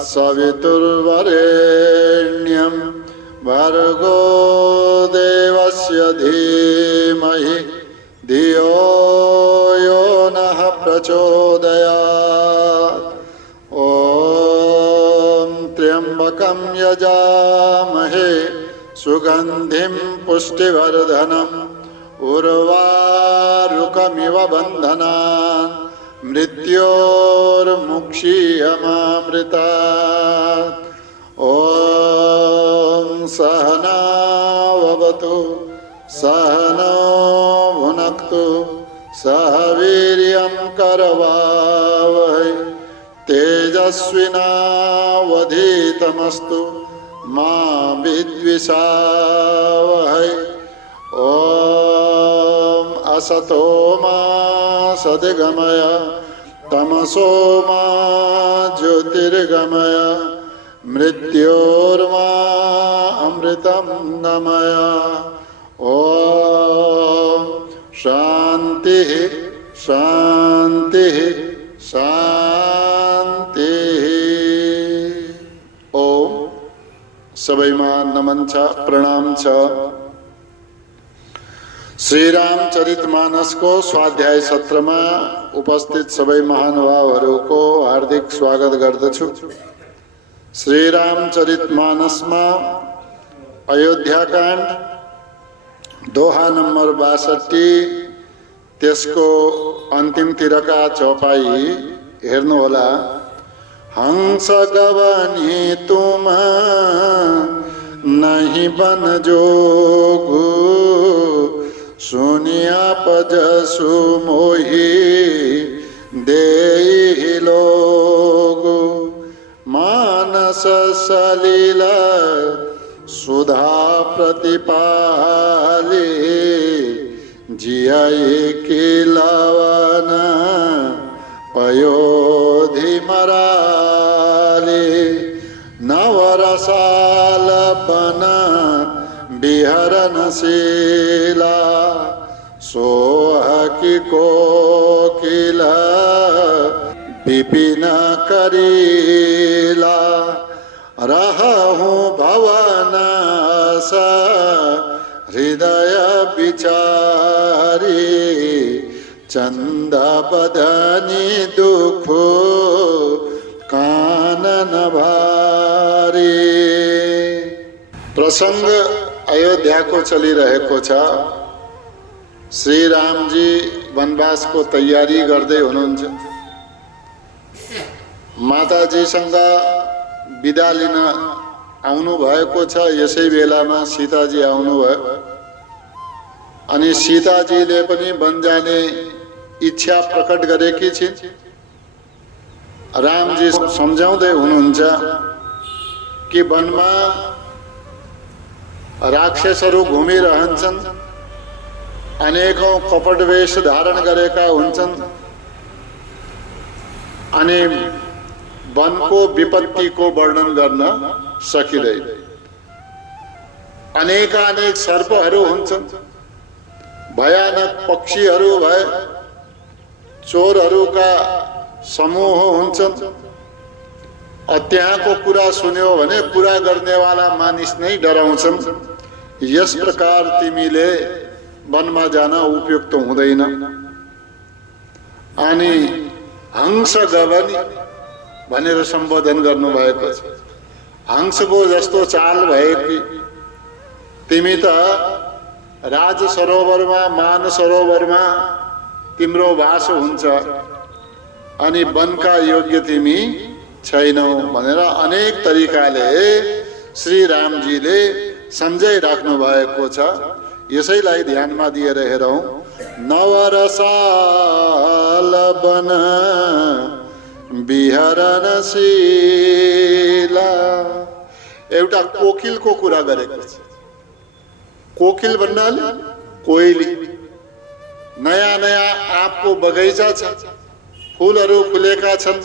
तत्सवितुर्वरेण्यं भर्गो देवस्य धीमहि धियो यो नः प्रचोदयात्। ॐ त्र्यंबकं यजामहे सुगंधिं पुष्टिवर्धनम् उर्वारुकमिव बन्धनान् मृत्योर्मुक्षीयमामृतात्। ॐ सहनाववतु सहनौ भुनक्तु सह वीर्यं करवावहै तेजस्विनावधीतमस्तु मा विद्विषावहै। ॐ असतो मा सद्गमय तमसो मा ज्योतिर्गमय मृत्योर्मा अमृतं गमय। ॐ शांति शांति शांति। ओम सबैमा नमन छ, प्रणाम छ। श्री रामचरितमानस को स्वाध्याय सत्र में उपस्थित सबै महानुभावहरू को हार्दिक स्वागत गर्दछु। श्री रामचरितमानस में अयोध्याकाण्ड दोहा नंबर 62 त्यसको अन्तिमतिरका चौपाई हेर्नुहोला। हंस गवनी तुम नहीं बन जोगु सुनिया पजसु मोहि देहि लोगु मानस सलिल सुधा प्रतिपाले जियाए के लवन पयोधि मराले नवरसाल बन बिहरनशीला सोह की कोकिल विपिन करीला रहूं भवन हृदय विचारी चंद बदनी दुख कानन भारी। प्रसंग अयोध्या को चलिरहेको छ। श्री रामजी वनवास को तैयारी गर्दै हुनुहुन्छ। माताजीसँग बिदा लिन आउनु भएको छ। यसै बेलामा सीताजी आउनुभयो अनि सीताजीले पनि वन जाने इच्छा प्रकट गरेकी छिन्। रामजी सम्झाउँदै हुनुहुन्छ कि वनमा राक्षसहरू घुमिरहन्छन्, अनेकौं कपट वेश धारण गरेका हुन्छन् अनि वनको विपत्तिको वर्णन गर्न सकिँदैन। अनेकानेक सर्पहरू हुन्छन्, भयानक पक्षीहरू भए, चोरहरूका समूह हुन्छन्। त्यहाँको कुरा सुन्यो भने कुरा गर्नेवाला मानिस नै डराउँछन्। यस प्रकार तिमीले वनमा जान उपयुक्त हुँदैन। अनि हंस गवनी भनेर सम्बोधन गर्नुभएको छ। हंसको जस्तो चाल भए कि तिमी त राज सरोवरमा मान सरोवरमा तिम्रो वास हुन्छ अनि वनका योग्य तिमी छैनौ भनेर अनेक तरिकाले श्री रामजीले सम्झाइराख्नु भएको छ। यसैलाई ध्यानमा दिएर हेरौं। नवरसाल बन बिहरनशीला एउटा कोकिलको कुरा गरेको छ। कोकिल भन्नाले कोइली। नयाँ नयाँ आँपको बगैँचा छ, फूलहरू फुलेका छन्,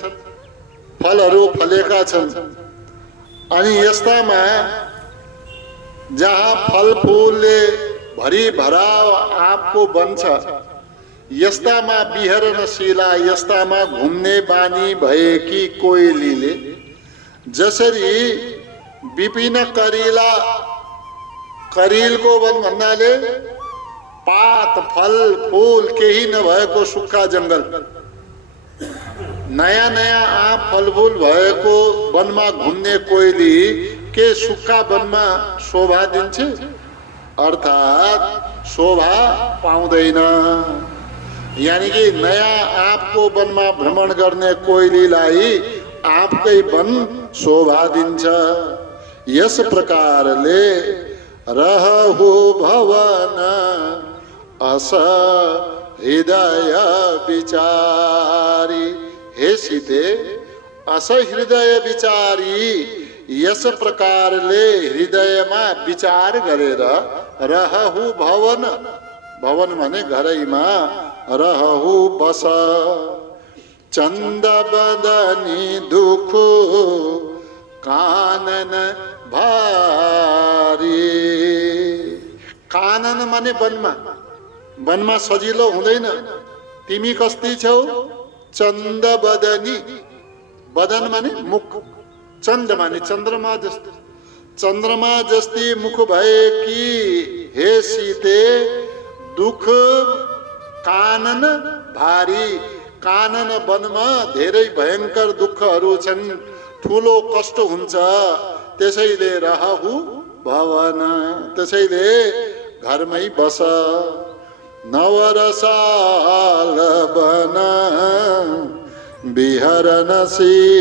फलहरू फलेका छन्। अनि यस्तामा जहाँ फलफूलले भरी भराव आँपको बन्छ, यस्तामा बिहरनशीला, यस्तामा घुम्ने बानी भएकी कोइलीले जसरी विपिन करिला, करिलको वन भन्नाले पात फल फूल केही नभएको सुक्खा जंगल, नयाँ नयाँ आँप फलफूल भएको वनमा घुम्ने कोइली के सुक्खा वनमा शोभा दिन्छ? अर्थात शोभा पाउँदैन। यानी कि नयाँ आँपको वनमा भ्रमण गर्ने कोइलीलाई आँपकै वन शोभा दिन्छ। यस प्रकारले रहु भवन अस हृदय विचारी। हे सीते, अस हृदय विचारी, यस प्रकारले हृदयमा विचार गरेर रहु भवन, भवन भने घरैमा रहु बस, चन्द बदनी दुख कानन भारी। कानन माने वनमा, वनमा सजिलो हुँदैन। तिमी कस्ती छौ? चन्द बदनी, बदन माने मुख, चन्द माने चन्द्रमा जस्तो, चन्द्रमा जस्ती मुख भएकी हे सीते, दुख कानन भारी। कानन वनमा धेरै भयंकर दुःखहरू छन्, ठुलो कष्ट हुन्छ। त्यसैले रहु भवन, त्यसैले घरमै बस। नवरसाल बन विहरनशीला,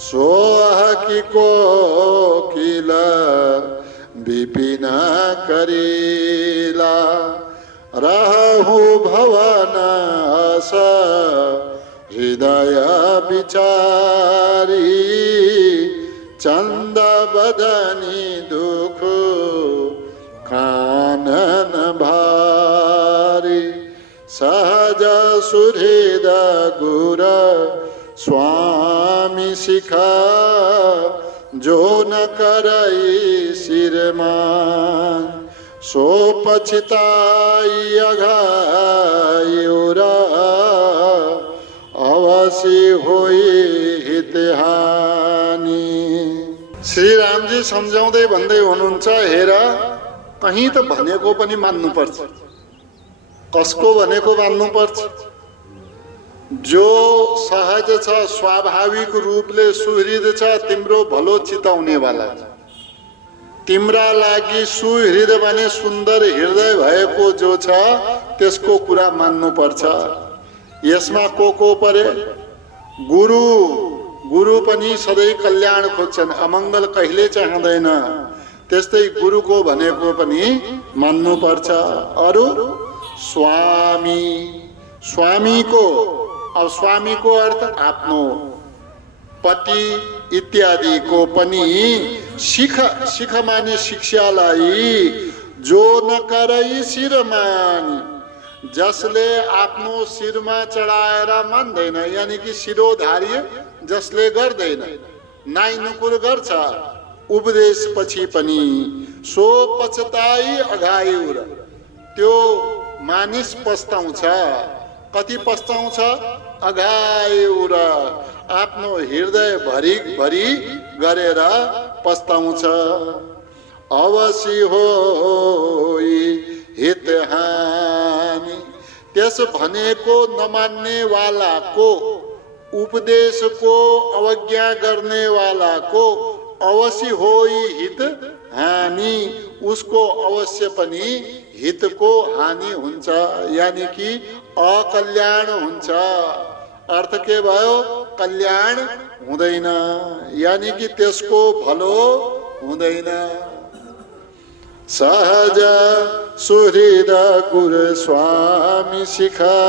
सोहकी कोकिल विपिन करिला। रहु भवन अस हृदय विचारी, चंद बदनी दुख कानन भारी। सहज सुहृद गुर स्वामी शिखा, जो न करई सिरमान, सो पछिताई अघायुरा, अवश्य होई हितहानी। श्री रामजी सम्झाउँदै भन्दै हुनुहुन्छ, हेर कहीं त भनेको पनि मान्नुपर्छ। कसको भनेको मान्नुपर्छ? जो सहज छ, स्वाभाविक रूपले सुहृद छ, तिम्रो भलो चिताउने वाला छ। तिम्रा लागि सुहृद भने सुन्दर हृदय भएको जो छ, त्यसको कुरा मान्नुपर्छ। यसमा को परे? गुरु, गुरु पनि सधैँ कल्याण खोज्छन्, अमङ्गल कहिले चाहँदैन। त्यस्तै गुरुको भनेको पनि मान्नुपर्छ। अरु स्वामी, स्वामीको, अब स्वामीको अर्थ आफ्नो पति इत्यादिको पनि शिख, शिख माने शिक्षालाई, जो न करई शिरमानी, जसले आफ्नो शिरमा चढाएर मान्दैन, यानी कि शिरोधार्य जसले गर्दैन, नाइ नुकुर गर्छ उपदेश पछि पनि, सो पछताई अघायुर, त्यो मानिस पस्ताउँछ। कति पस्ताउँछ? अघायुर, आफ्नो हृदय भरि भरि गरेर पस्ताउँछ। अवश्य होई हितहानी, त्यस भनेको नमान्ने वालाको, उपदेशको अवज्ञा गर्ने वालाको अवश्य होई हित हानि, उसको अवश्य पनि हितको हानि हुन्छ, यानी कि अकल्याण हुन्छ। अर्थ के भयो? कल्याण हुँदैन, यानी कि त्यसको भलो हुँदैन। सहज सुहृद गुर स्वामी शिखा,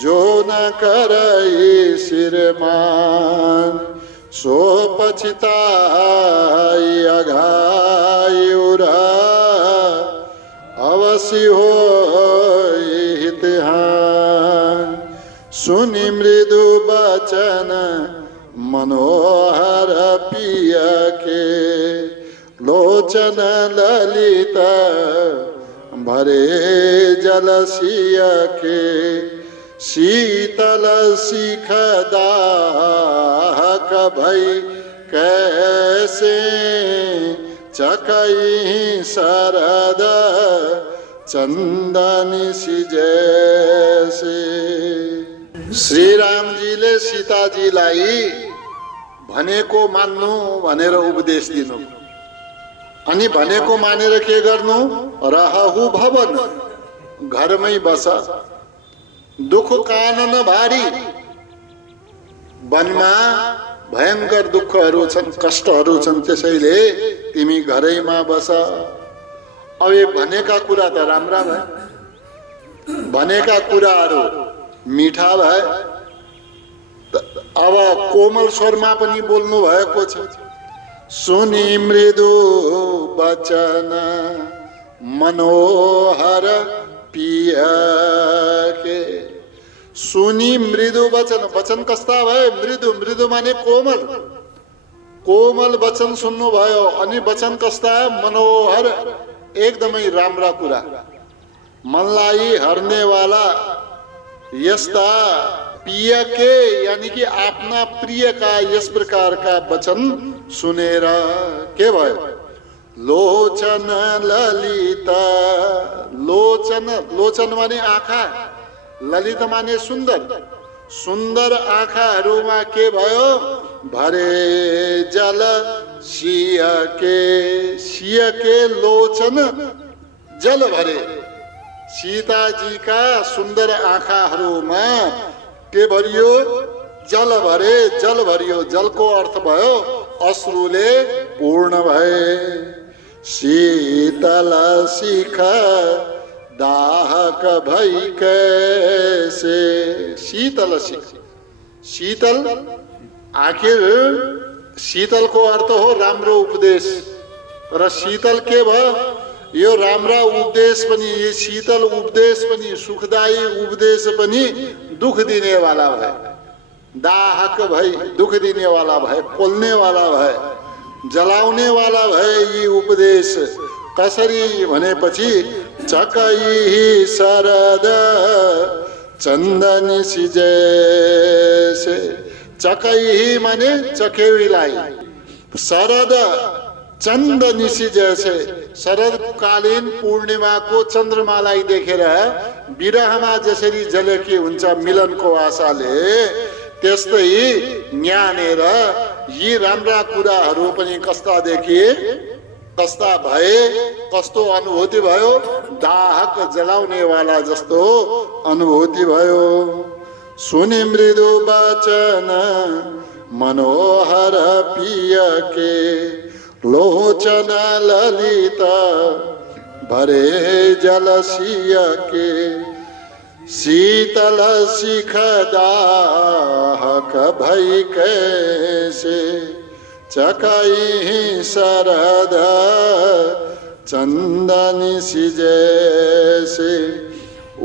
जो न करई शिरमान, सो पछिताई अघायुरा, अवश्य होई हितहान। सुनि मृदु बचन मनोहर पिय के, लोचन ललित भरे जलसिय के, शीतल शिख दाहक भई कैसे चकई शरद चंदन सी जैसे। श्री रामजीले सीताजीलाई भनेको मान्नु भनेर उपदेश दिनु, अनि भनेको मानेर के गर्नु? रहहु भवन, घरमै बस। दुख कानन भारी, वनमा भयंकर दुःखहरू छन्, कष्टहरू छन्, त्यसैले तिमी घरैमा बस। अब यो भनेका कुरा त राम्रा भए, भनेका कुराहरू मिठा भए, अब कोमल स्वरमा पनि बोल्नु भएको छ। सुनि मृदु वचन मनोहर पिया के। सुनि मृदु वचन, वचन कस्ता भए? मृदु, मृदु माने कोमल, कोमल वचन सुन्नु भयो। अनि वचन कस्ता? मनोहर, एकदमै राम्रा कुरा, मनलाई हर्नेवाला यस्ता प्रिय के, यानी कि आफ्ना प्रिय का यस प्रकार का वचन सुनेर के भयो? लोचन ललिता, लोचन, लोचन माने आँखा, ललित माने सुन्दर, सुन्दर आँखाहरूमा के भयो? भरे जल सिय के लोचन जल भरे। सीताजी का सुन्दर आँखाहरूमा के भरियो? जल भरे, जल भरियो। जलको अर्थ भयो अश्रुले पूर्ण भए। शीतल शिख दाहक भई कैसे। शीतल शिख, शीतल, आखिर शीतल को अर्थ हो राम्रो उपदेश, र शीतल के भयो? यो राम्रा उपदेश पनि, यो शीतल उपदेश पनि, सुखदायी उपदेश पनि दुख दिने वाला भए। दाहक भई, दुख दिने वाला भए, पोल्ने वाला भए, जलाउने वाला भए यी उपदेश। कसरी भनेपछि चकई शरद चन्दन सी जैसे। चकई माने चकेवीलाई, शरद चन्दन सी जैसे, शरदकालीन पूर्णिमाको चन्द्रमालाई देखेर विरहमा जसरी जलेकी हुन्छ मिलनको आशाले, त्यस्तै ज्ञानेर यी राम्रा कुराहरू पनि कस्ता देखिए, कस्ता भए, कस्तो अनुभूति भयो? दाहक, जलाउने वाला जस्तो अनुभूति भयो। सुनि मृदु वचन मनोहर पिय के, लोचन ललित भरे जल सिय के। शीतल शिख दाहक भई कैसे चकई शरद चंदन सी जैसे।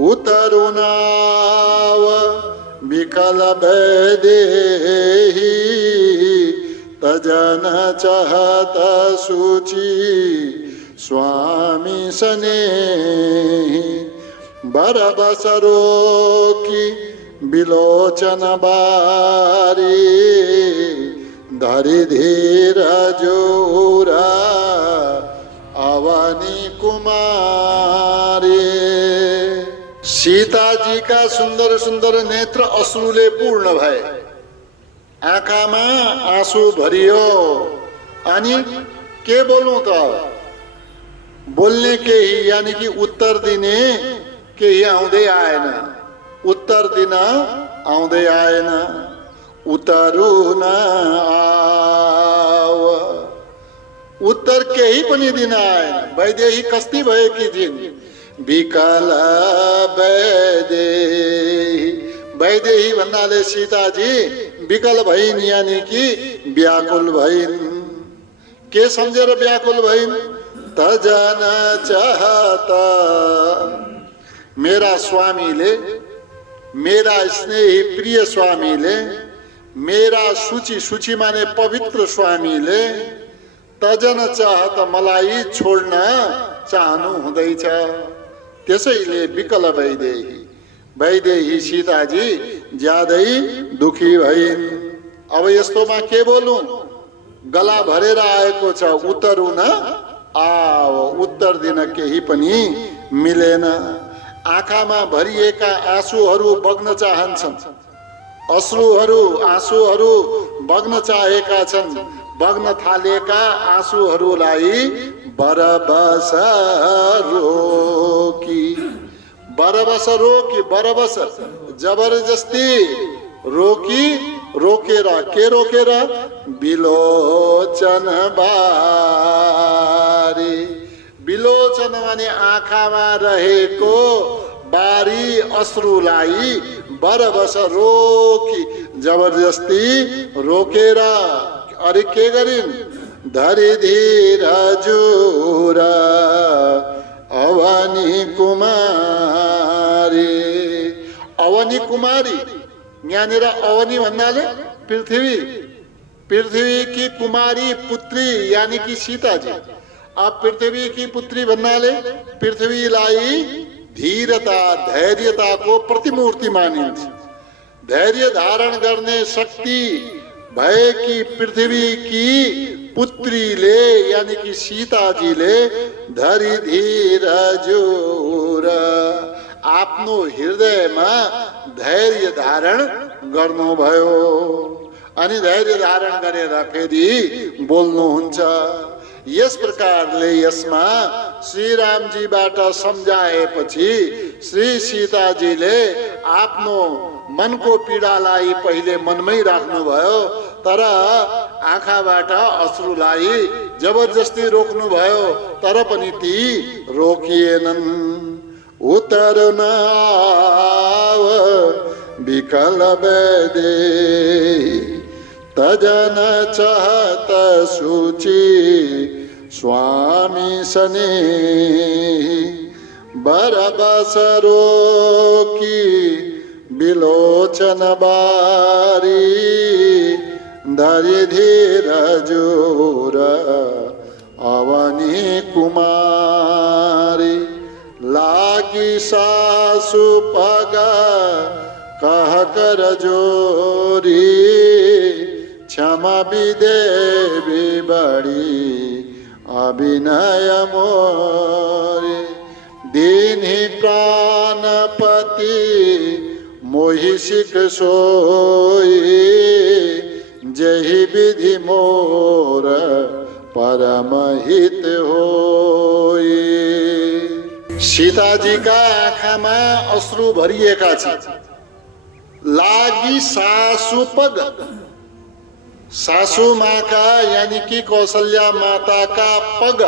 उतरु नाव विकल देही तजन चाहत सूची स्वामी स्नेही। बर बसरो की बिलोचन बारी धरि धीर जोरा अवनी कुमारी। सीता जी का सुंदर सुंदर नेत्र अश्रुले पूर्ण भए, आँखामा आँसु भरियो। अनि के बोलूं त? बोल्ने केही, यानी कि उत्तर दिने केही आउँदै आएन, उत्तर दिन आउँदै आएन। उतरु न आव, उत्तर केही पनि दिन आएन। वैदेही कस्ती भएकी थिइन्? विकल वैदेही, वैदेही भन्नाले सीताजी विकल भइन्, यानी कि व्याकुल भइन्। के सम्झेर व्याकुल भइन्? तजन चाहता, मेरा स्वामीले, मेरा स्नेही प्रिय स्वामीले, मेरा सूची, सूची माने पवित्र स्वामीले तजन चाहत, मलाई छोड्न चाहनु हुँदैछ। त्यसैले विकल वैदेही, भइदेही सीताजी ज्यादै दुखी भइन्। अब यस्तोमा के बोलूं, गला भरेर आएको छ, उत्तर हुन उत्तर दिन केही पनि मिलेन। आँखामा भरिएका आँसुहरू बग्न चाहन्छन्, आँसुहरू बग्न चाहेका छन्। बग्न थालेका आँसुहरूलाई बरबस रोकी जबरजस्ती रोकेर के रोकेर बिलोचन बारी। बिलोचन माने आँखामा रहेको बारी अश्रुलाई बरबस रोकी जबरजस्ती रोकेर अरे के गरिन्, धरि धीर जुर अवनी कुमारी। अवनी कुमारी यहाँनिर अवनी भन्नाले पृथ्वी की कुमारी पुत्री यानी कि सीताजी। अब पृथ्वी की पुत्री भन्नाले पृथ्वीलाई धीरता धैर्यताको प्रतिमूर्ति मानिन्छ। धैर्य धारण गर्ने शक्ति भएकी पृथ्वी की पुत्रीले यानी कि सीताजीले धरि धीर जोर आफ्नो हृदयमा धैर्य धारण गर्नुभयो। अनि धैर्य धारण गरेर फेरि बोल्नुहुन्छ। यस प्रकारले यसमा श्री रामजीबाट सम्झाएपछि श्री सीताजीले आफ्नो मनको पीडालाई पहिले मनमै राख्नुभयो, तर आँखाबाट अश्रुलाई जबरजस्ती रोक्नुभयो, तर पनि ती रोकिएनन्। उतर्न आव विकल बेदे तजन चाहत सूची स्वामी सने बरबस रोकी बिलोचन बारी धरि धीर जोर अवनी कुमारी। लागी सासु पग कह कर जोरी क्षमा विदेवी बड़ी अभिनय मोरे। दीन्ही प्राणपति मोहि सिख सोई जही विधि मोर परम हित होई। सीताजीका आँखामा अश्रु भरिएका छन्। लागी सासु पग, सासु माका यानी कि कौशल्या माताका पग,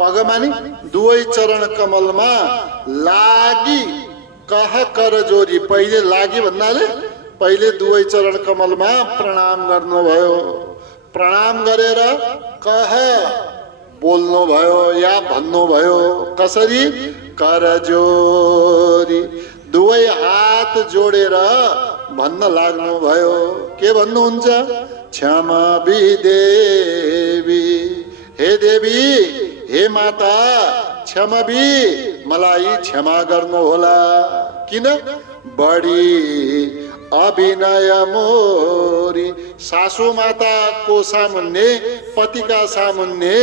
पग मानी दुवै चरण कमलमा लागी कह कर जोरी। पहिले लागी भन्नाले पहिले दुवै चरण कमलमा प्रणाम गर्नुभयो। प्रणाम गरेर कह बोल्नुभयो या भन्नुभयो। कसरी? कर जोरी, दुवै हात जोडेर भन्न लाग्नुभयो। के भन्नुहुन्छ? क्षमा विदेवी, हे देवी, हे माता, क्षमा भी मलाई क्षमा गर्नुहोला। किन? बढी अभिनय मोरी। सासू माताको सामुन्ने, पतिका सामुन्ने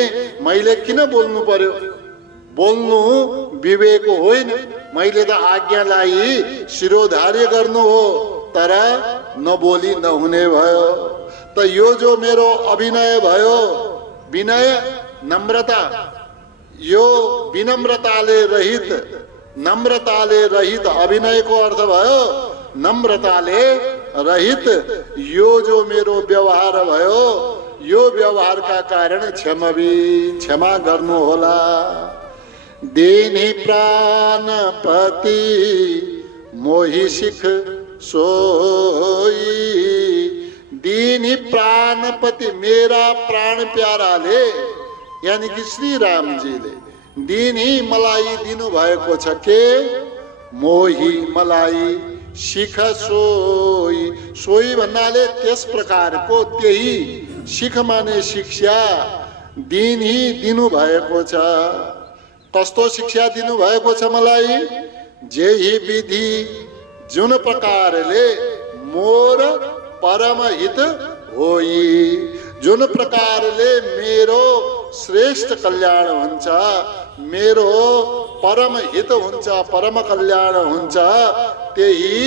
मैले किन बोल्नु पर्यो? बोल्नु विवेक होइन। मैले त आज्ञालाई शिरोधार्य गर्नु हो, तर नबोली नहुने भयो। त यो जो मेरो अभिनय भयो, विनय नम्रता, यो विनम्रताले रहित, नम्रताले रहित अभिनयको अर्थ भयो नम्रताले रहित यो जो मेरो व्यवहार भयो, यो व्यवहारका कारण क्षमा गर्नु होला। देनी प्राणपति मोहि सिख सोई। दीनी प्राणपति, मेरा प्राण प्याराले यानी कि श्री रामजीले दिनी मलाई दिनु भएको छ। के? मोही मलाई सिख सोई। सोई भन्नाले त्यस प्रकारको, त्यही सिख माने शिक्षा दिनी दिनु भएको छ। कस्तो शिक्षा दिनु भएको छ मलाई? जेही विधि जुन प्रकारले मोर परम हित होई, जुन प्रकारले मेरो श्रेष्ठ कल्याण हुन्छ, मेरो परम हित हुन्छ, परम कल्याण हुन्छ, त्यही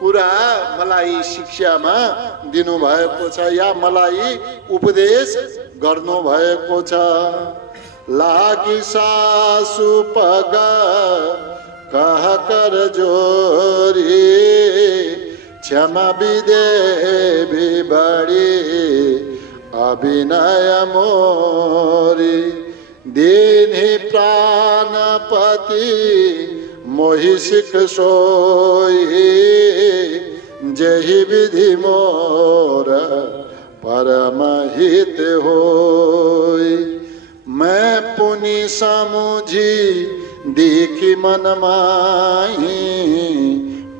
कुरा मलाई शिक्षामा दिनुभएको छ या मलाई उपदेश गर्नुभएको छ। लागी सासु पग कह कर जोरी, क्षमा विदे भी बड़ी अभिनय मोरी, दीनि प्राणपति मोहि सिख सोई, जहि विधि मोर परम हित होई। मैं पुनि समुझी देखी मन माही,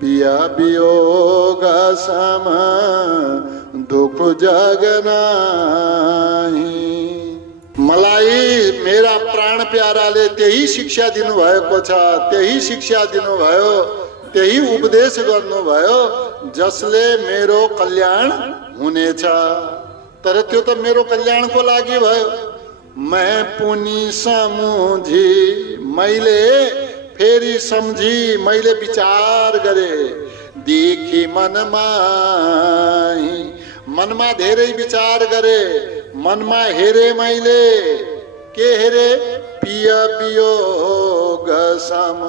पिया वियोग सम दुख जग नाही। मलाई मेरा प्राण प्याराले त्यही शिक्षा दिनुभएको छ, त्यही शिक्षा दिनुभयो, त्यही उपदेश गर्नुभयो जसले मेरो कल्याण हुनेछ। तर त्यो त मेरो कल्याणको लागि भयो। मैं पुनि समुझी, मैले फेरि सम्झी, मैले विचार गरे, देखी मनमा, मनमा धेरै विचार गरे, मनमा हेरे मैले, के हेरे? पिय वियोग सम,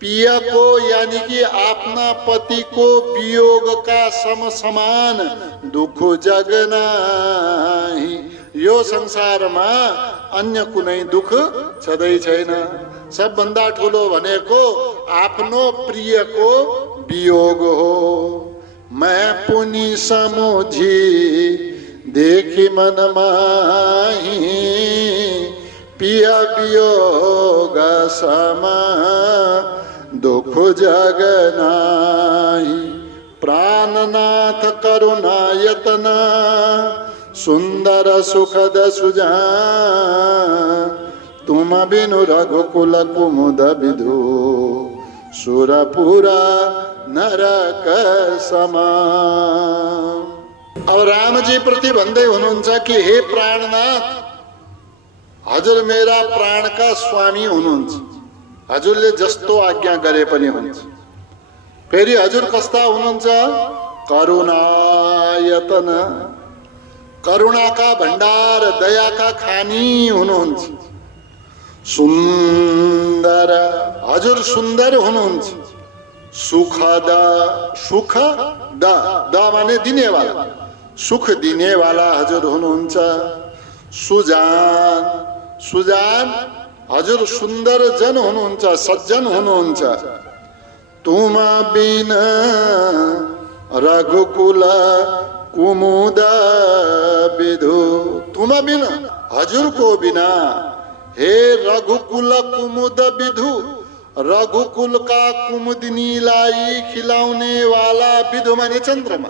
पिय को यानी कि आफ्ना पति को वियोग का सम समान दुख जग नाही। यो संसारमा अन्य कुनै दुख छँदै छैन। सबभन्दा ठुलो भनेको आफ्नो प्रियको वियोग हो। मैं पुनि समुझी देखी मन माही, पिय वियोग सम दुख जग नाही। प्राणनाथ करुणायतन सुंदर सुखद सुजान, तुम बिनु रघुकुल कुमुद विधु, सुरपुरा नरक समान। अब रामजी प्रति भन्दै हुनुहुन्छ कि हे प्राणनाथ, हजुर मेरा प्राणका स्वामी हुनुहुन्छ, हजुरले जस्तो आज्ञा गरे पनि हुन्छ। फेरि हजुर कस्ता हुनुहुन्छ? करुणायतन, करुणाका भण्डार, दयाका खानी हुनुहुन्छ। सुन्दर, हजुर सुन्दर हुनुहुन्छ। सुखद, सुख द माने दिने वाला, सुख दिने वाला हजुर हुनुहुन्छ। सुजान, सुजान हजुर सुन्दर जन हुनुहुन्छ, सज्जन हुनुहुन्छ। तुम बिन रघुकुल कुमुद विधु, तुम बिन, हजुर को बिना, हे रघुकुल कुमुद विधु, रघुकुल का कुमुदिनीलाई खिलाउने वाला, विधु माने चन्द्रमा,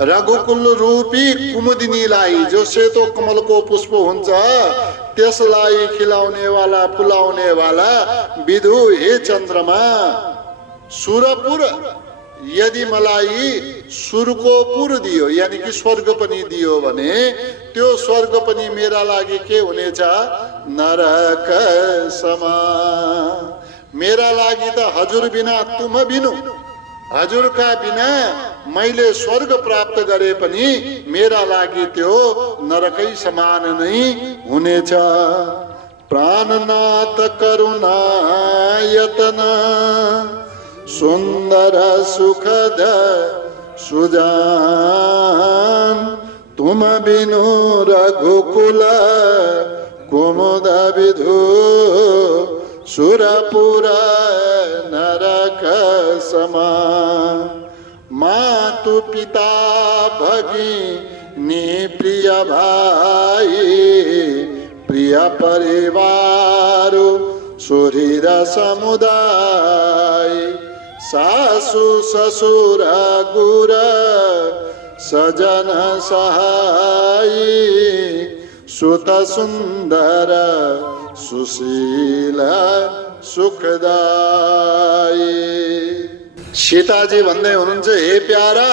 रघुकुल रूपी कुमुदिनीलाई, जो सेतो कमलको पुष्प हुन्छ त्यसलाई खिलाउने वाला, फुलाउने वाला विधु, हे चन्द्रमा। सुरपुर, यदि मलाई सुरको पुर दियो यानी कि स्वर्ग पनि दियो भने त्यो स्वर्ग पनि मेरा लागि के हुनेछ? नरक समान। मेरा लागि त हजुर बिना, तुम बिनु, हजुरका बिना मैले स्वर्ग प्राप्त गरे पनि मेरा लागि त्यो नरकै समान नै हुनेछ। प्राणनाथ करुणायतन सुन्दर सुखद सुजान, तुम बिनु रघुकुल कुमुद विधु, सुरपुर नरक समान। मातु पिता भगिनी प्रिय भाई, प्रिय परिवार सुहृद समुदाय, सासु ससुर गुर सजन सहाय, सुत सुंदर सुशील सुखदाई। सीताजी भन्दै हुनुहुन्छ, हे प्यारा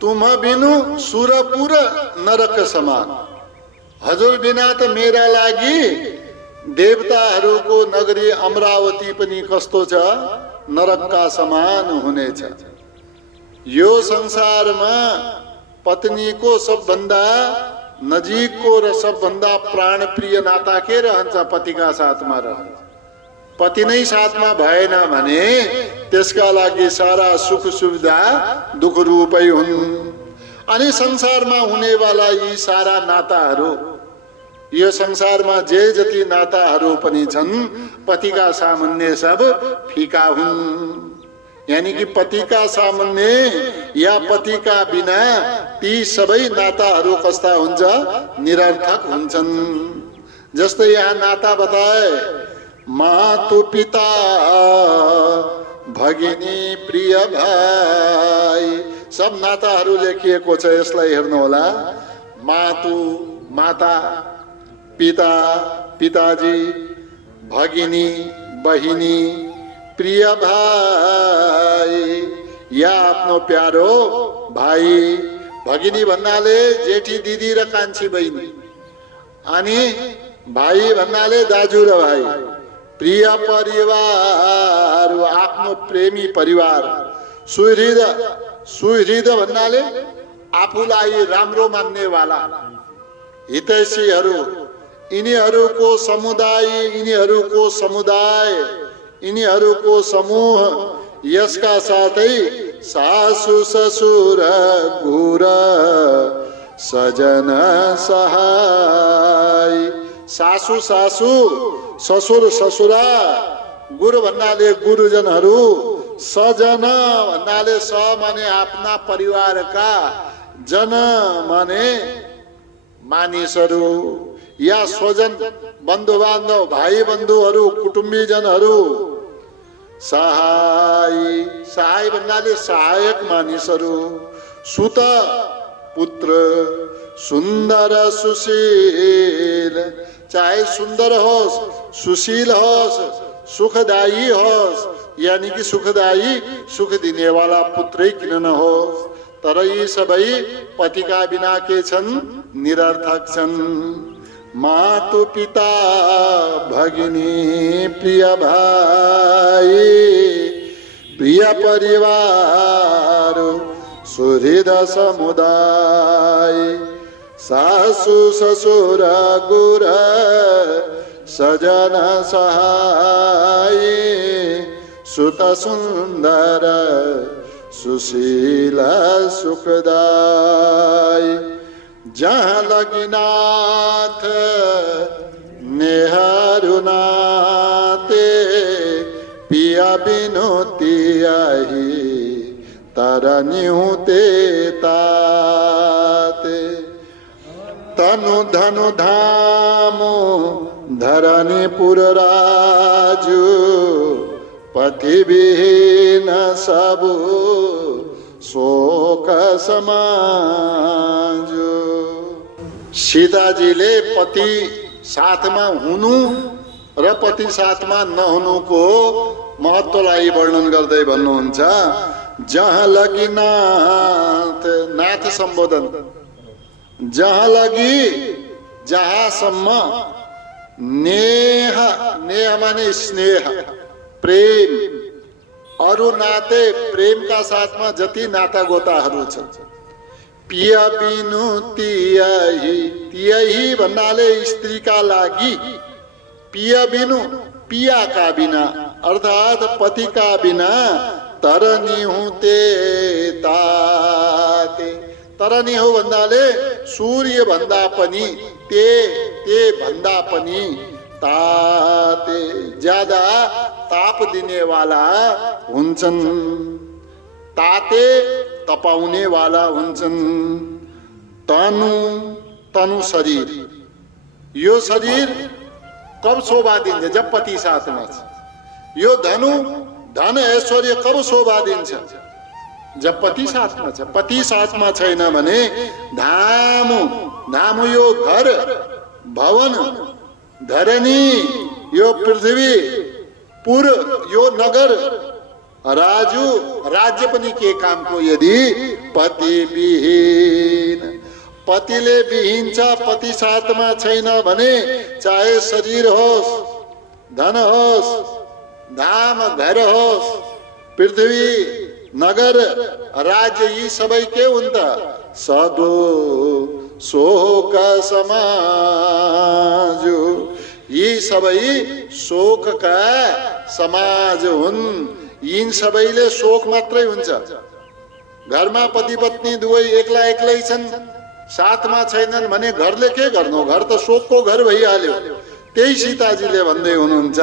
तुम बिनु सुरपुर नरक समान। हजुर बिना त मेरा लागि देवताहरूको नगरी अमरावती पनि कस्तो छ, नरकका समान हुनेछ। यो संसारमा पत्नीको सबभन्दा नजिकको र सबभन्दा प्राणप्रिय नाता के रहन्छ? पतिका साथमा रहन्छ। पति नै साथमा भएन भने त्यसका लागि सारा सुख सुविधा दुःख रूपै हुन्। अनि संसारमा हुनेवाला यी सारा नाताहरू, यो संसारमा जे जति नाताहरू पनि छन्, पतिका सामुन्ने सब फीका हुन्। यानी कि पतिका सामुन्ने या पतिका बिना ती सबै नाताहरू कस्ता हुन्छ? निरर्थक हुन्छन्। जस्तै यहाँ नाता बताए, मातु पिता भगिनी प्रिय भाइ, सब नाताहरू लेखिएको छ। यसलाई हेर्नु होला। मातु माता, पिता पिताजी, भगिनी बहिनी, प्रिय भाइ या आफ्नो प्यारो भाइ। भगिनी भन्नाले जेठी दिदी र कान्छी बहिनी, अनि भाइ भन्नाले दाजु र भाइ। प्रिय परिवार, आफ्नो प्रेमी परिवार। सुहृद भन्नाले आफूलाई राम्रो मान्नेवाला हितैषीहरू, यिनीहरूको समुदाय, यिनीहरूको समुदाय, यिनीहरूको समूह। यसका साथै सासु ससुर गुर सजन सहाय। सासु सासु, ससुर ससुरा, गुरु भन्नाले गुरुजनहरू, सजन भन्नाले स माने आफ्ना परिवारका, जन माने मानिसहरू या स्वजन बन्धु बान्धव, भाइ बन्धुहरू, कुटुम्बीजनहरू। सहाय, सहाय भन्नाले सहायक मानिसहरू। सुत पुत्र, सुन्दर सुशील, चाहे सुन्दर होस्, सुशील होस्, सुखदायी होस्, यानी कि सुखदायी, सुख दिने वाला पुत्रै किन नहोस्। तर यी सबै पतिका बिना के छन्? निरर्थक छन्। मातु पिता भगिनी प्रिय भाइ, प्रिय परिवार सुहृद समुदाय। सासु ससुर गुर सजन सहाय। सुत सुन्दर सुशील सुखदाय। जहाँ लगी नाथ नेहरू नाते, पिया बिनु तियाही तरनिहुते ताते। तनु धनु धामो धरणीपुर राजु, पति विहीन सबु शोक समाजु। सीताजीले पति साथमा हुनु र पति साथमा नहुनुको महत्त्वलाई वर्णन गर्दै भन्नुहुन्छ, जहाँ लगी नाथ, नाथ सम्बोधन, जहाँ लगी जहाँसम्म, नेह, नेह माने स्नेह, प्रेम, अरू नाते प्रेमका साथमा जति नाता गोताहरू छन्। पिया बिनु तियाही, तियाही भन्नाले स्त्रीका लागि, पिया बिनु पियाका बिना अर्थात् पतिका बिना, तरनी हुते ताते। तरनी हो भन्नाले सूर्य भन्दा पनि, ते भन्दा पनि, ताते ज्यादा ताप दिने वाला हुन्छन्। ताते तपाउने वाला हुन्छन्। तनु, तनु शरीर, यो शरीर कब शोभा दिन्छ? जब पति साथमा छ। यो धनु, धन ऐश्वर्य कब शोभा दिन्छ? जब पति साथमा छ। पति साथमा छैन भने धामु, धामु यो घर, भवन, धरणी यो पृथ्वी, पुर यो नगर, राजु राज्य पनि के कामको यदि पति विहीन, पतिले विहीन छ, पति साथमा छैन भने चाहे शरीर होस्, धन होस्, धाम घर होस्, पृथ्वी नगर राज्य यी सबै के हुन् त? सबो शोक समाज, यी सबै शोकका समाज हुन्। यिन सबैले शोक मात्रै हुन्छ। घरमा पति पत्नी दुवै एक्ला एक्लै छन्, साथमा छैनन् भने घरले के गर्नु? घर त शोकको घर भइहाल्यो। त्यही सीताजीले भन्दै हुनुहुन्छ,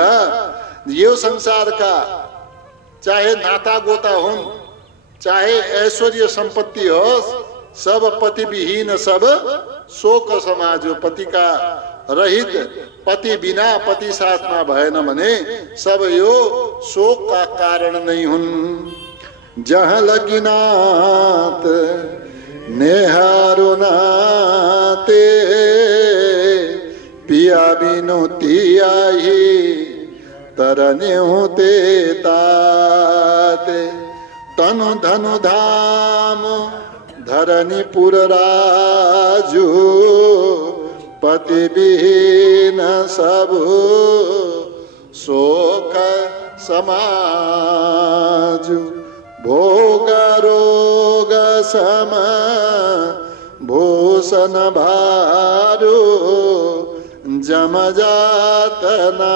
यो संसारका चाहे नाता गोता हुन्, चाहे ऐश्वर्य सम्पत्ति होस्, सब पति विहीन, सब शोक समाज। पतिका रहित, पति बिना पति साथमा भएन भने सब यो शोक का कारण नै हुन्। जहाँ लगिनात नेहारो नाते, पिया बिनु तियाही तरने होते ताते। तनु धनु धाम धरनी पुर राजू, पति विहीन सब शोक समाज। भोग रोग सम भूषण भारू, जम जातना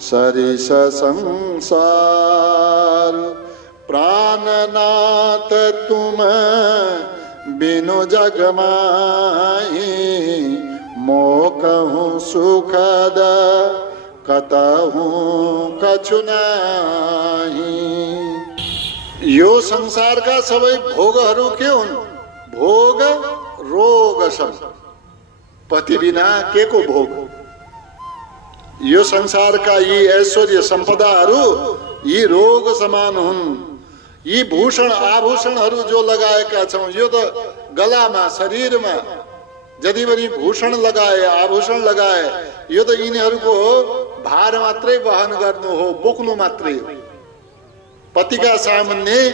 सरिस संसार। प्राणनाथ तुम बिनु जग माही, मोकहूँ सुखद कतहूँ कछु नाही। यो संसारका सबै भोगहरू के हुन्? भोग रोग सब। पति बिना के को भोग? यो संसारका यी ऐश्वर्य सम्पदाहरू यी रोग समान हुन्। यी भूषण आभूषणहरू जो लगाएका छौं, यो त गलामा शरीरमा जति पनि भूषण लगाए, आभूषण लगाए, यो त यिनीहरूको भार मात्रै वहन गर्नु हो, बोक्नु मात्रै हो। पतिका सामुन्ने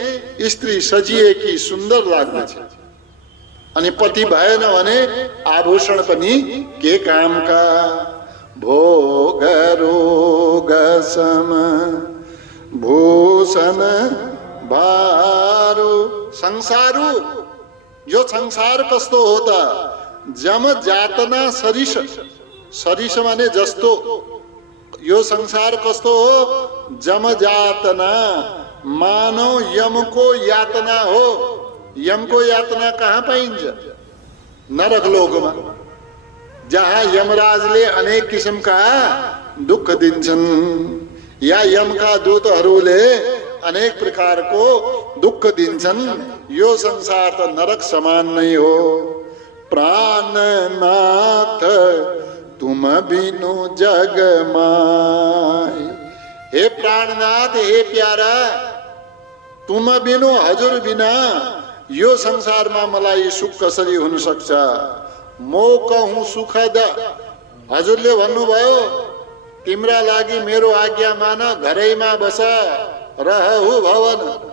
स्त्री सजिएकी सुन्दर लाग्दछ, अनि पति भएन भने आभूषण पनि के कामका। भोग रोग सम भूषण भारू। संसारू, यो संसार कस्तो हो त? जम जातना सरिस, सरिस माने जस्तो। यो संसार कस्तो हो? जम जातना, मानव यमको यातना हो। यमको यातना कहाँ पाइन्छ? नरक लोकमा, जहाँ यमराजले अनेक किसिमका दुख दिन्छन्, या यमका दूतहरूले अनेक प्रकारको दुख दिन्छन्। यो संसार त नरक समान नै हो। प्राणनाथ तुम बिनु जग माई। हे प्राणनाथ, हे प्यारा, तुम बिनु, हजुर बिना यो संसारमा मलाई सुख कसरी हुन सक्छ? मोकहूँ सुखद। हजुरले भन्नुभयो, तिम्रा लागि मेरो आज्ञा मान, घरैमा बस, रहहु भवन।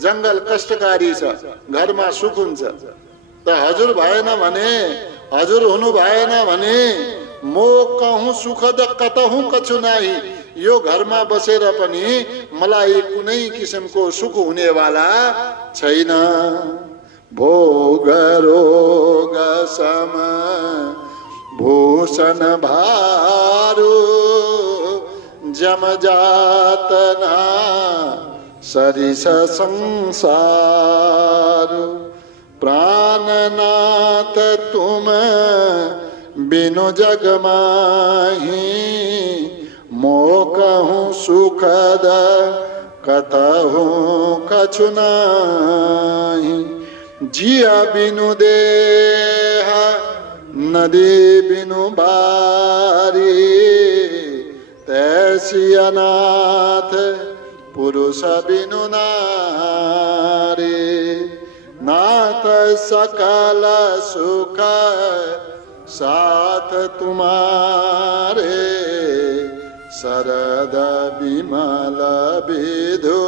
जंगल कष्टकारी छ, घरमा सुख हुन्छ। त हजुर भएन भने, हजुर हुनु भएन भने, मोकहूँ सुखद कतहूँ कछु नाही। यो घरमा बसेर पनि मलाई कुनै किसिमको सुख हुनेवाला छैन। भोग रोग सम भूषण भारू, जम जातना सरिस संसार। प्राणनाथ तुम बिनु जग माही, मोकहूँ सुखद कतहूँ कछु नाही। जिया बिनु देह नदी बिनु बारी, तैसी अनाथ पुरुष बिनु नारी। नाथ सकल सुख साथ तुम्हारे, शरद विमल विधु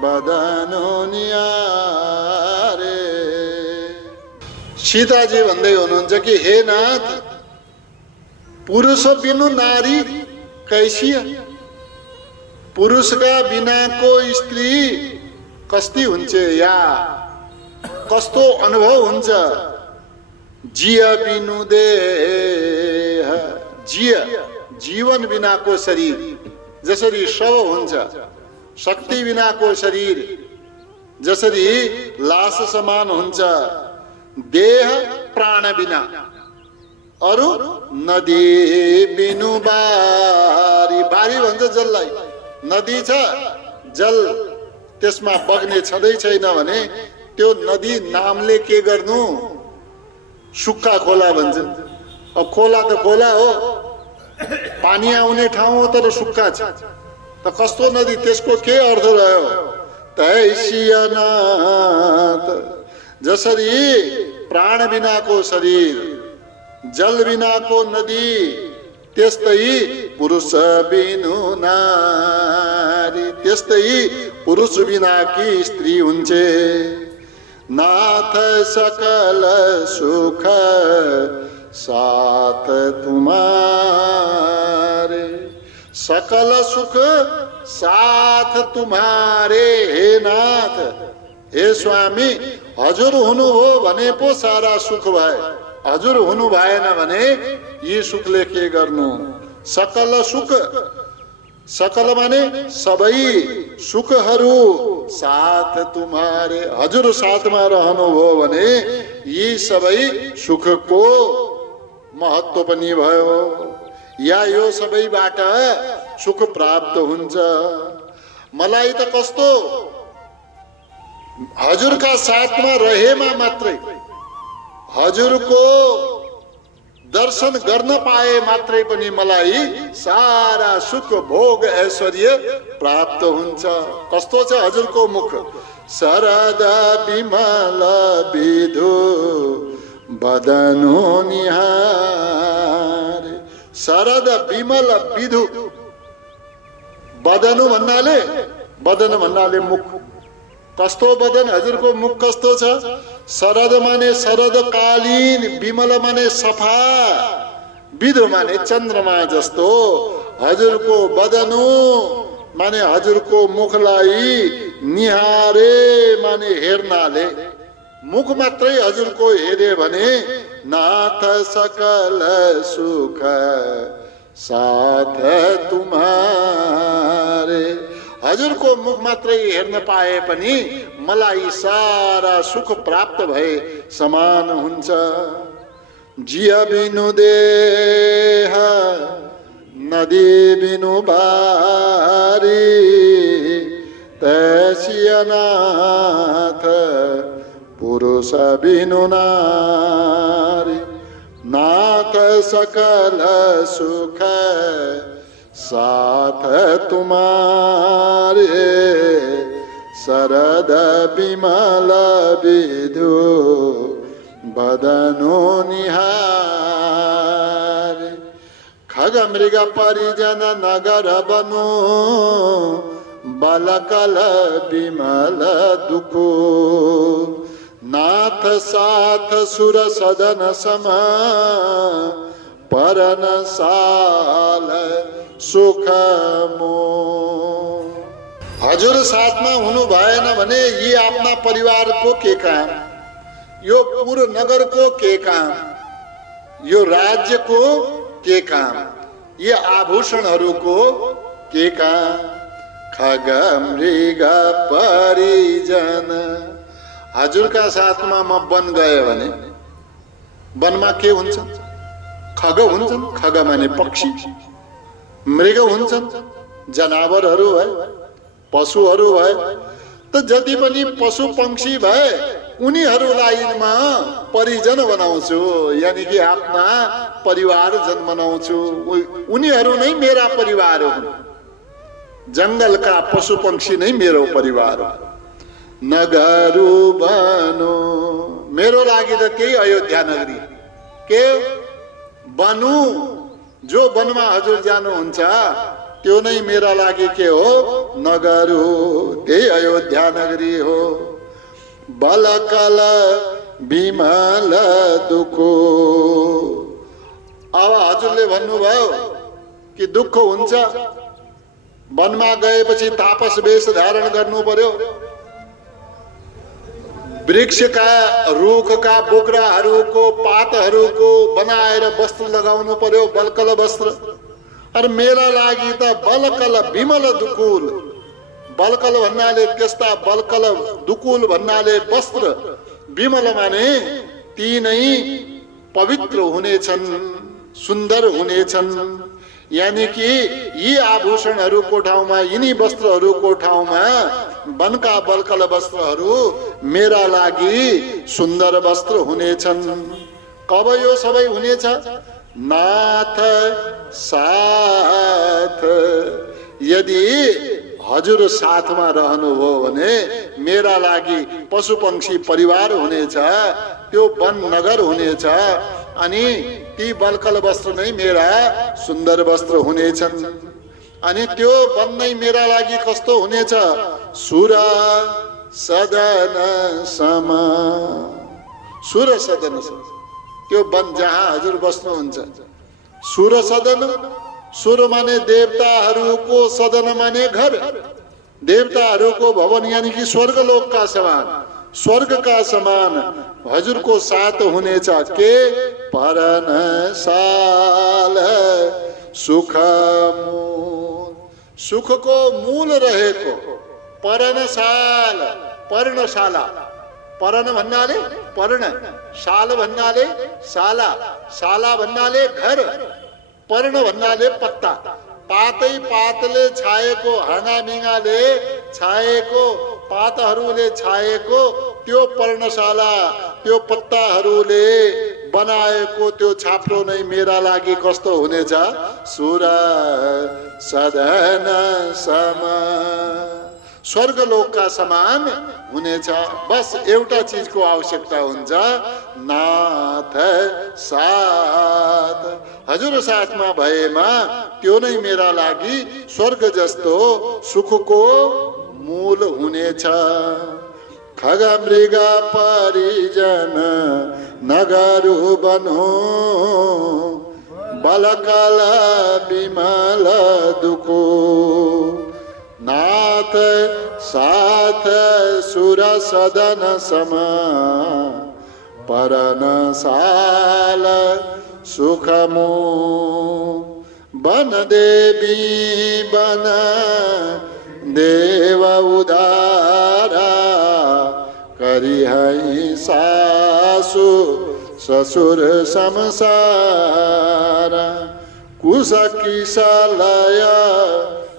बदनु निहारे। सीताजी भन्दै हुनुहुन्छ कि हे नाथ, पुरुष बिनु नारी कैसी, पुरुषका बिनाको स्त्री कस्ती हुन्छ या कस्तो अनुभव हुन्छ। जिय बिनु देह, जिय जीवन बिनाको शरीर जसरी शव हुन्छ, शक्ति बिनाको शरीर जसरी लास समान हुन्छ, देह प्राण बिना, अरु नदी बिनु बारी, बारी भन्छ जललाई, नदी छ जल त्यसमा बग्ने छँदै छैन भने त्यो नदी नामले के गर्नु, सुक्खा खोला भन्छन्। अब खोला त खोला हो, पानी आउने ठाउँ हो तर सुक्खा छ, त कस्तो नदी, त्यसको के अर्थ रह्यो। तैसियनाथ, जसरी प्राण बिनाको शरीर, जल बिनाको नदी, त्यस्तै पुरुष बिनु नारी, त्यस्तै पुरुष बिनाकी स्त्री हुन्छ। नाथ सकल सुख साथ तुम्हारे, सकल सुख साथ तुम्हारे। हे नाथ, हे स्वामी, हजुर हुनुभयो भने पो सारा सुख भए, हजुर हुनु भएन भने यी सुखले के गर्नु। सकल सुख, सकल माने सबै सुखहरू साथ तुम्हारे, हजुर साथमा रहनुभयो भने यी सबै सुखको महत्व पनि भयो, या यो सबैबाट सुख प्राप्त हुन्छ। मलाई त कस्तो, हजुरका साथमा रहेमा मात्रै, हजुरको दर्शन गर्न पाए मात्रै पनि मलाई सारा सुख भोग ऐश्वर्य प्राप्त हुन्छ। कस्तो छ हजुरको मुख, शरद विमल विधु बदनु निहारे। शरद विमल विधु, बदनु भन्नाले, बदन भन्नाले मुख, कस्तो बदन हजुरको मुख कस्तो छ। शरद माने शरदकालीन, विमल माने सफा, विधु माने चन्द्रमा जस्तो। हजुरको बदनु माने हजुरको मुखलाई निहारे माने हेर्नाले, मुख मात्रै हजुरको हेरे भने नाथ सकल सुख साथ तुम्हारे, हजुरको मुख मात्रै हेर्न पाए पनि मलाई सारा सुख प्राप्त भए समान हुन्छ। जिय बिनु देह नदी बिनु बारी, तैसियनाथ पुरुष बिनु नारी। नाथ सकल सुख साथ तुम्हारे, शरद विमल विधु बदनु निहारे। खग मृग परिजन नगर बनु, बलकल विमल दुखु। नाथ साथ सुर सदन सम, परन साल सुख मो। हजुर साथमा हुनु भएन भने यी आफ्ना परिवारको के काम, यो पुर नगरको के काम, यो राज्यको के काम, ये आभूषणहरूको के काम। खग मृग परिजन, हजुरका साथमा म वन गए भने वनमा के हुन्छ, खग हुन्छन्। खग माने पक्षी, मृग हुन्छन्, जनावरहरू भए, पशुहरू भए। त जति पनि पशु पंक्षी भए उनीहरूलाई म परिजन बनाउँछु, यानी कि आफ्ना परिवारजन बनाउँछु। उनीहरू नै मेरा परिवार हुन्, जंगलका पशु पंक्षी नै मेरो परिवार हो। नगरु बनो, मेरो लागि त त्यही अयोध्या नगरी के बनु। जो वनमा हजुर जानुहुन्छ त्यो नै मेरा लागि के हो? नगर हो, त्यही अयोध्या नगरी हो। बलकल विमल दुखो। अब हजुरले भन्नुभयो कि दुःख हुन्छ, वनमा गएपछि तापस वेश धारण गर्नु पर्यो, वृक्षका रुखका बोक्राहरूको पातहरूको बनाएर वस्त्र लगाउनु पर्यो, बलकल वस्त्र। अरे मेरा लागि त बलकल विमल दुकुल, बलकल भन्नाले त्यस्ता, बलकल दुकुल भन्नाले वस्त्र, विमल माने ती नै पवित्र हुनेछन्, सुन्दर हुनेछन्। यानी कि यी आभूषणहरूको ठाउँमा, यिनी वस्त्रहरूको ठाउँमा वनका बलकल वस्त्रहरू मेरा लागि सुन्दर वस्त्र हुनेछन्। कब यो सबै हुनेछ? नाथ साथ, यदि हजुर साथमा रहनुभयो भने मेरा लागि पशु पंक्षी परिवार हुनेछ, त्यो वन नगर हुनेछ, अनि ती बलकल वस्त्र नै मेरा सुन्दर वस्त्र हुनेछन्। अनि त्यो वन नै मेरा लागि कस्तो हुनेछ? सुर सदन सम, सुर सदन सम, त्यो वन जहाँ हजुर बस्नुहुन्छ। सुर सदन, सुर माने देवताहरूको, सदन माने घर, देवताहरूको भवन यानी कि स्वर्गलोक का समान, स्वर्ग का समान हजुरको साथ हुनेछ। के? परन साल सुख मूल, सुखको मूल रहेको पर्णशाल, पर्णशाला, पर्ण भन्नाले पर्ण, शाल भन्नाले शाला, शाला भन्नाले घर, पर्ण भन्नाले पत्ता, पातै पातले छाएको, हाँगामिङ्गाले छाएको, पातहरूले छाएको त्यो पर्णशाला, त्यो पत्ताहरूले बनाएको त्यो छाप्रो नै मेरा लागि कस्तो हुनेछ? सुर सदन सम, स्वर्गलोकका समान हुनेछ। बस एउटा चीजको आवश्यकता हुन्छ, नाथ साथ, हजुर साथमा भएमा त्यो नै मेरा लागि स्वर्ग जस्तो सुखको मूल हुनेछ। खग मृग परिजन नगरु बनो, बलकल विमल दुको, नाथ साथ सुर सदन सम, परन साल सुखमो, बन देवी बन देव उदारा, करी है सासु ससुर संसार, कुश किसलय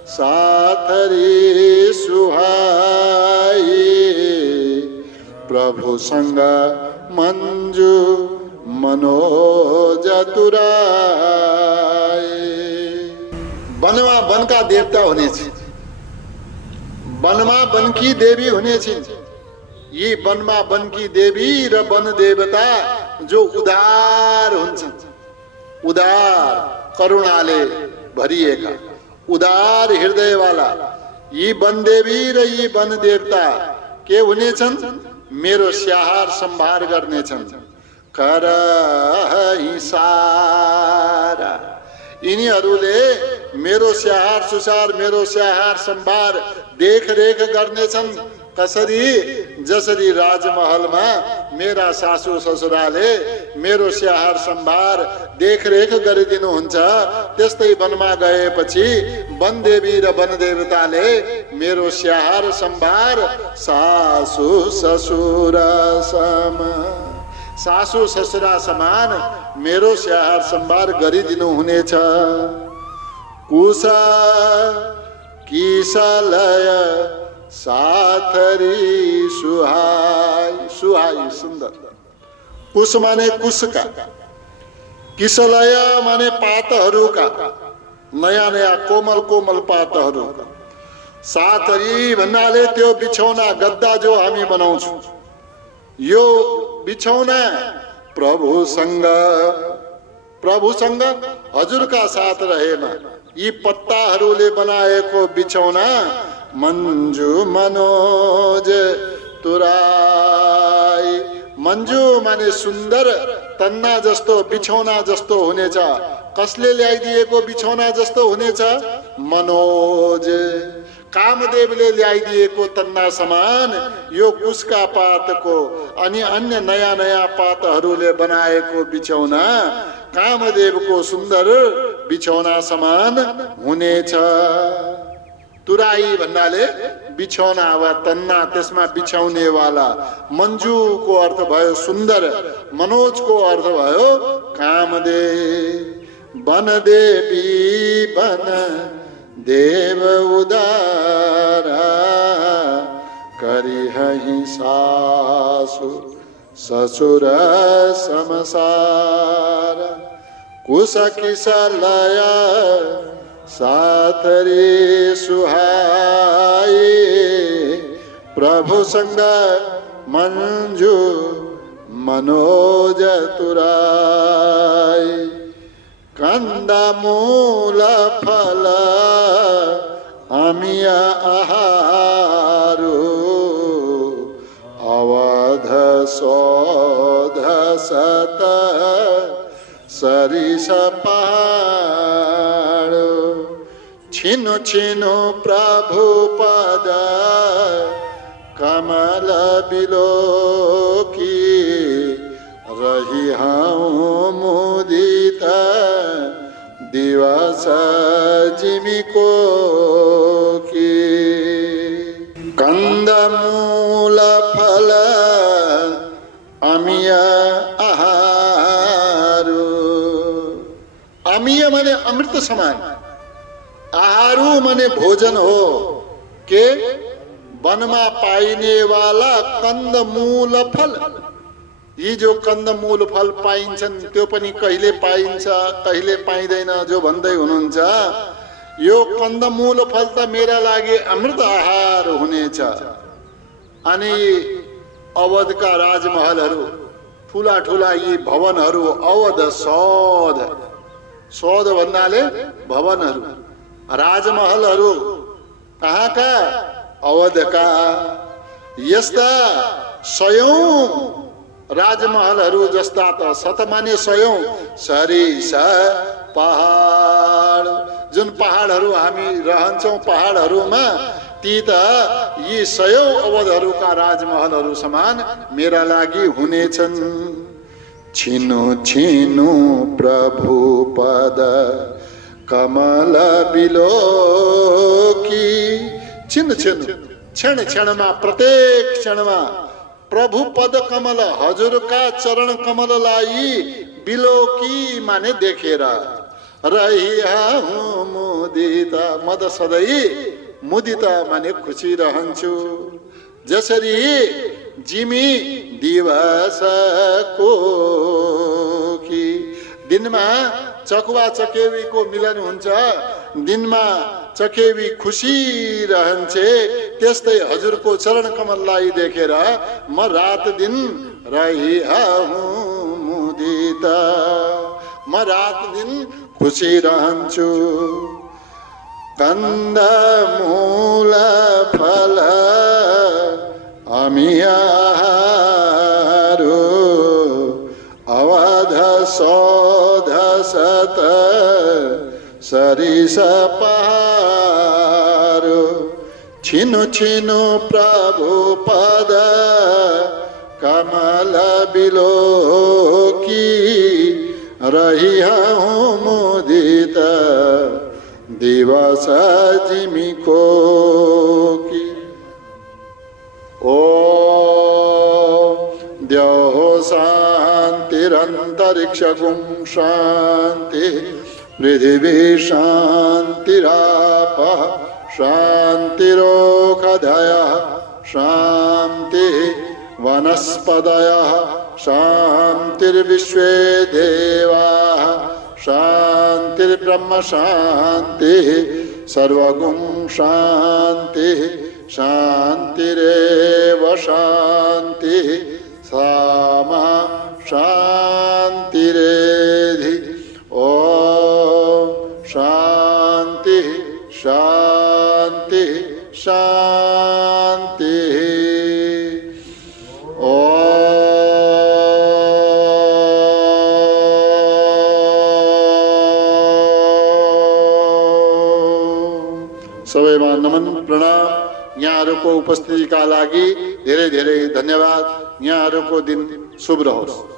साथरी सुहाई, प्रभु संग मंजू मनोज तुराई। वनमा वनका देवता हुनेछ, वनमा वनकी देवी हुनेछिन्। यी वनमा वनकी देवी र वन देवता जो उदार हुन्छन्, उदार करुणाले भरिएका, उदार हृदयवाला यी वन देवी र यी वन देवता के हुनेछन्? मेरो स्याहार सम्भार गर्नेछन्। कर हिसारा, यिनीहरूले मेरो स्याहार सुसार, मेरो स्याहार सम्भार देखरेख गर्नेछन्। कसरी? जसरी राजमहलमा मेरा सासू ससुराले मेरो स्याहार सम्भार देखरेख गरिदिनुहुन्छ, त्यस्तै वनमा गएपछि वनदेवी र वनदेवताले मेरो स्याहार सम्भार सासू ससुरा सम, सासू ससुरा समान मेरो स्याहार सम्भार गरिदिनु हुनेछ। कुशा किसलय साथरी सुहाई, सुहाई सुन्दर। कुश माने कुशका, किसलय माने पातहरूका, नयाँ नयाँ कोमल कोमल पातहरूका। साथरी भन्नाले त्यो बिछौना गद्दा जो हामी बनाउँछौँ, यो बिछौना प्रभुसँग, प्रभुसँग हजुरका साथ रहेमा यी पत्ताहरूले बनाएको बिछौना मन्जु मनोज तुराई। मन्जु माने सुन्दर, तन्ना जस्तो बिछौना जस्तो हुनेछ। कसले ल्याइदिएको बिछौना जस्तो हुनेछ? मनोज, कामदेवले ल्याइदिएको तन्ना समान यो कुसका पातको अनि अन्य नयाँ नयाँ पातहरूले बनाएको बिछौना कामदेवको सुन्दर बिछौना समान हुनेछ। तुराई भन्नाले बिछौना वा तन्ना, त्यसमा बिछाउने वाला। मन्जुको अर्थ भयो सुन्दर, मनोजको अर्थ भयो कामदेव। वन देवी वन देव उदारा, करिहहि सासु ससुर समसार। कुश किस लय साथरी सुहाई, प्रभु संग मंजू मनोज तुराई। कंदा मूल फल अमिया आहारू, अवध शोध सत सरिस पहाड़। छिनु छिनु प्रभु पद कमल बिलोकी, रही हूँ मुदित दिवस जिमिको की। कंदमूल फल अमिया आहारू। अमिया माने अमृत समान, आहारू माने भोजन हो। के वनमा पाइने वाला कंदमूल फल। यी जो कंदमूल फल पाइन्छन् त्यो पनि कहिले पाइन्छ कहिले पाइँदैन जो भन्दै हुनुहुन्छ, यो कंदमूल फल त मेरा लागि अमृत आहार हुनेछ। अनि अवधका राजमहलहरू, ठुला ठुला यी भवनहरू, अवध सौध, सौध भन्नाले भवनहरू, राजमहलहरू कहाँका? अवधका। यस्ता सयौं राजमहलहरू जस्ता त शत माने सयौं सरिस पहाड, जुन पहाडहरू हामी रहन्छौं पहाडहरूमा, ती त यी सयौं अवधहरूका राजमहलहरू समान मेरा लागि हुनेछन्। छिनु छिनु प्रभु पद कमल बिलोकी। छिन छिन, क्षण क्षणमा, प्रत्येक क्षणमा प्रभु पद कमल, हजुरका चरण कमललाई बिलोकी माने देखेर, रहिया हूँ मुदित, म त सधैँ मुदित माने खुसी रहन्छु। जसरी जिमी दिवसको कि, दिनमा चकुवा चकेवीको मिलन हुन्छ, दिनमा चकेवी खुसी रहन्छे, त्यस्तै हजुरको चरण कमललाई देखेर म रात दिन रहिया हूँ मुदित, म रात दिन खुसी रहन्छु। कंद मूल फल अमिया आहारू, अवध शोध सत सरिस पहारू। छिनु छिनु प्रभु पद कमल बिलोकी, रहिया हूँ मुदित दिवस जिमिको की। ओम द्यौः शान्तिरन्तरिक्षगुं शान्ति, पृथिवी शान्तिरापः शान्तिरोषधयः शान्तिः, वनस्पतयः शान्तिर्विश्वे देवाः शान्तिर्ब्रह्म शान्तिः, सर्वगुं शान्तिः शान्तिरेव शान्तिः, सामा शान्तिरेधि। ओम शान्ति। शांति शांति। सबैमा नमन प्रणाम। यहाँहरूको उपस्थितिका लागि धेरै धेरै धन्यवाद। यहाँहरूको दिन शुभ रहोस्।